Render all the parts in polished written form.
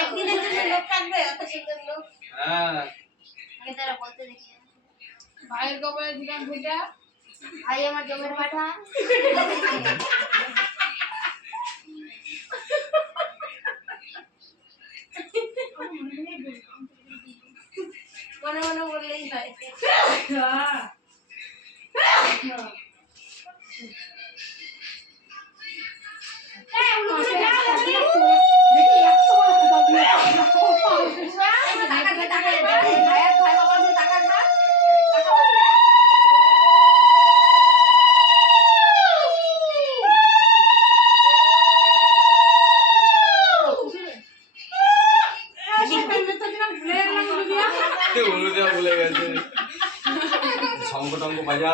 একদিনের জন্য লোক থাকবে, অত সুন্দর লোক। হ্যাঁ আগে তারা বলতে দেখি ভাইয়ের কপালে দিলাম ভেজা, ভাই আমার জমের পাঠা। মনে মনে বললেই হয়। ভুলে গেছে শঙ্খ টঙ্ক বাজা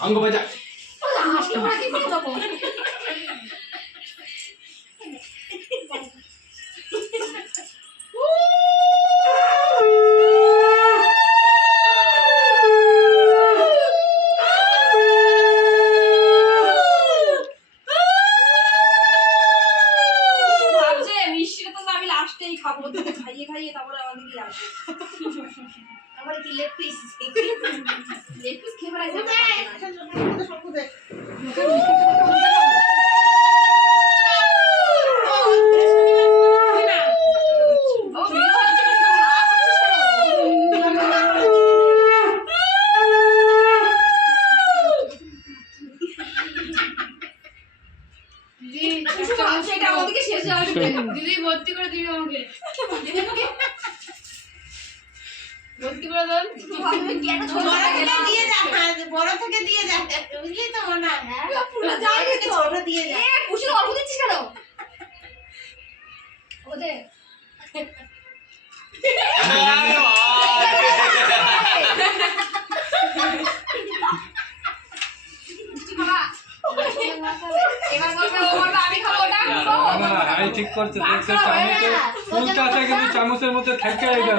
শঙ্খ বাজা খাইয়ে খাইয়ে তারপরে আমাদেরকে আসবে। আমার কি লেগ পিস লেগ পিস খেয়ে বেড়াইছে দিদি ভর্তি করে দিবি আমাকে, ভর্তি করে দেন। বড় থেকে দিয়ে যা, বুঝলি তো মনে হয় ছোট দিয়ে যা। খুশি অল্প দিচ্ছিস কেন ওদের? আমি ঠিক করছে দেখছে চামচের উল্টা আছে কিন্তু চামচের মধ্যে থাকে এটা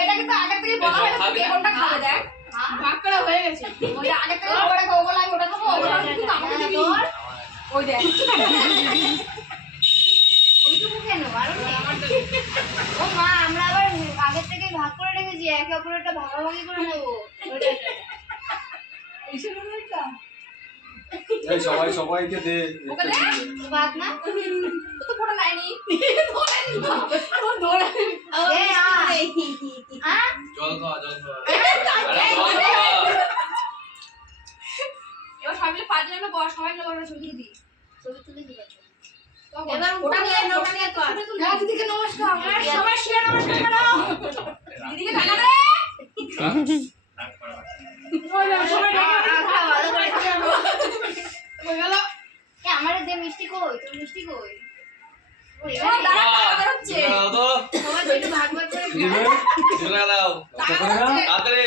এটা কিন্তু আগে থেকে বলা হয়েছে কে কোনটা খাবে দেখ ভাগ করা হয়ে গেছে। ওই আগে থেকে ওটা ওগুলা ওটা খাবো ওগুলা কিন্তু আমাকে দিবি ওই দেখ ওইটুকু কেন আর ও মা আমরা আবার আগে থেকে ভাগ করে রেখেছি, একে অপরেরটা ভাগাভাগি করে নেবো। এই সবাই সবাইকে দে ওকে দে ভাত না ও তো ফটো লাইনি ও ধরে এ আ জল খাওয়া জল খাওয়া এবার সবাই মিলে পাঁচজন একটা বড় সবাই মিলে বড় ছবি দিই ছবি তুলে দিবা। এবার ওটা নিয়ে কর হ্যাঁ দিদিকে নমস্কার সবাই শিয়া নমস্কার করো দিদিকে টাকা দে সবাই ভালো করে খাবো। কই গেল এ আমারে দে মিষ্টি কই, তোর মিষ্টি কই? ওই ও দাঁড়া টাকা হচ্ছে সবাই একটু ভাগ ভাগ করে দিবে দিবে দাও টাকা হচ্ছে তাড়াতাড়ি